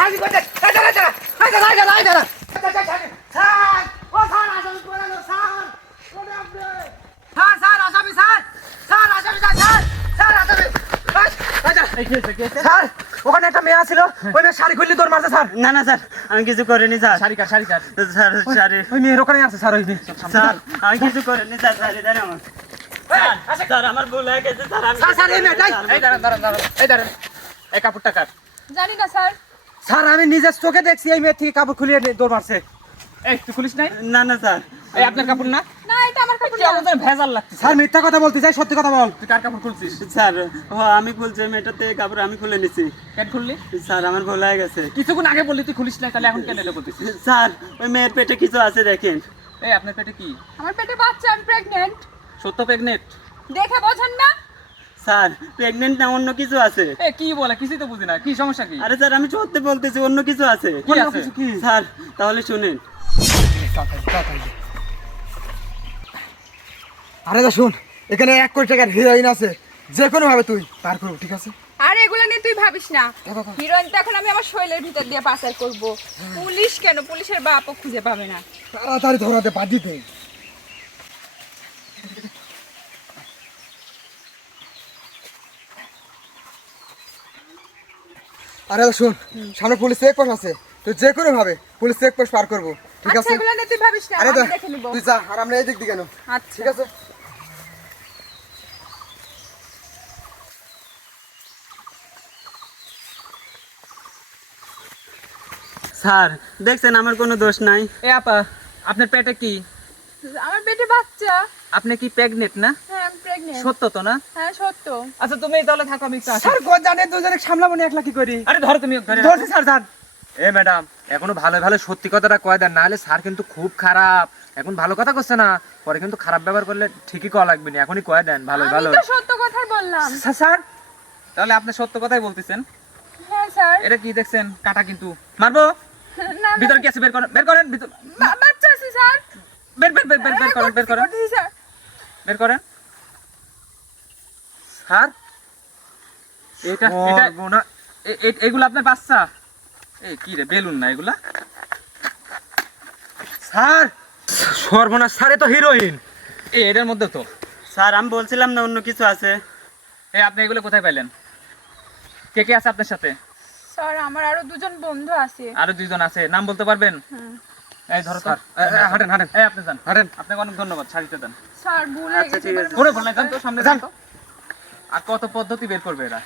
Sir sir sir. Sir sir sir. Sir sir sir. Sir. Sir ওখানে একটা মেয়ে ছিল ওই মেয়ে শাড়ি খুললি দৌড় মারছে স্যার। না না স্যার আমি কিছু করিনি স্যার। শাড়ি কার শাড়ি কার? স্যার শাড়ি। ওই মেয়ের ওখানে আছে স্যার ওই মেয়ে। স্যার আমি কিছু করিনি স্যার শাড়ি দেন আমার স্যার আমার ভুল হয়ে গেছে স্যার আমি স্যার স্যার এই মেয়েটাই এই দাঁড়ান দাঁড়ান দাঁড়ান। এই দাঁড়ান এই কাপড়টা কার? জানি না স্যার। স্যার আমি নিজের চোখে দেখছি এই মেয়ে থেকে কাপড় খুলিয়ে নিয়ে দৌড় মারছে। এই তুই খুলিস নাই? না না স্যার। এই আপনার কাপড় না? না এটা আমার কাপড় আমাদের ভেজাল লাগছে। স্যার মিথ্যা কথা বলতে চাই সত্যি কথা বল। তুই কার কাপড় খুলছিস? স্যার ও আমি খুলছি মেয়েটাতে কাপড় আমি খুলে নিছি। কেন খুললি? স্যার আমার ভুল হয়ে গেছে। কিছুক্ষণ আগে বললি তুই খুলিস না তাহলে এখন কেন এলো বলতিস? স্যার ওই মেয়ের পেটে কিছু আছে দেখেন। এই আপনার পেটে কি? আমার পেটে বাচ্চা আমি প্রেগনেন্ট সত্য প্রেগনেন্ট দেখে বোঝেন না। স্যার প্রেগনেন্ট না অন্য কিছু আছে। এ কি বলে? কিছুই তো বুঝি না। কি সমস্যা কি? আরে স্যার আমি সত্যি বলতেছি অন্য কিছু আছে। অন্য আছে? কিছু কি? স্যার তাহলে শুনেন। আরে দা শুন এখানে এক কোটি টাকার হিরোইন আছে। যে কোনো ভাবে তুই পার করব ঠিক আছে? আর এগুলো নিয়ে তুই ভাবিস না। হিরোইন তো এখন আমি আমার শরীরের ভিতর দিয়ে পাচার করব। পুলিশ কেন? পুলিশের বাপও খুঁজে পাবে না। তাড়াতাড়ি ধরাতে বাদ দিতে আরে শুন সামনে পুলিশ চেক পোস্ট আছে। তুই যে কোনো ভাবে পুলিশ চেক পোস্ট পার করব। ঠিক আচ্ছা আছে? এগুলো তুই ভাবিস না আরে তুই যা আর আমরা এই দিক দিয়ে কেন? আচ্ছা। ঠিক আছে? স্যার দেখছেন আমার কোনো দোষ নাই। এ আপা আপনার পেটে কি? আমার পেটে বাচ্চা। আপনি কি প্রেগনেন্ট না? হ্যাঁ আমি প্রেগনেন্ট সত্য তো না? হ্যাঁ সত্য। আচ্ছা তুমি তাহলে থাকো আমি একটু আসি। স্যার দুজনে সামলাবো না একলা কি করি? আরে ধরো তুমি ধরে ধরছি স্যার এ ম্যাডাম এখনও ভালো ভালো সত্যি কথাটা কয় দেন নাহলে স্যার কিন্তু খুব খারাপ। এখন ভালো কথা করছে না পরে কিন্তু খারাপ ব্যবহার করলে ঠিকই কয়া লাগবে না এখনই কয় দেন ভালো আমি ভালো। তো সত্য কথাই বললাম। Sir, sir. তাহলে আপনি সত্য কথাই বলতেছেন? হ্যাঁ স্যার। এটা কি দেখছেন? কাটা কিন্তু। মারবো? না ভিতর কি আছে? বের করেন বের করেন ভিতর বা- বাচ্চা আছে স্যার বের বের বের বের বের করেন বের করেন। বের করেন। স্যার এটা এটা এ- এ- এগুলো আপনার বাচ্চা। এই কি রে বেলুন না এগুলা? স্যার! সর্বনাশ স্যারে তো হিরোইন। এই এটার মধ্যে তো। স্যার আমি বলছিলাম না অন্য কিছু আছে। এই আপনি এগুলো কোথায় পাইলেন? কে কে আছে আপনার সাথে? স্যার আমার আরও দুজন বন্ধু আছে। আরও দুইজন আছে। নাম বলতে পারবেন? হুম। এই ধরো স্যার হাঁটেন হাঁটেন। এই আপনি যান। হাঁটেন। আপনাকে অনেক ধন্যবাদ শাড়িতে দেন স্যার ভুলে হয়ে আচ্ছা, গেছে যান তো সামনে যান। তো আর কত পদ্ধতি বের করবে এরা?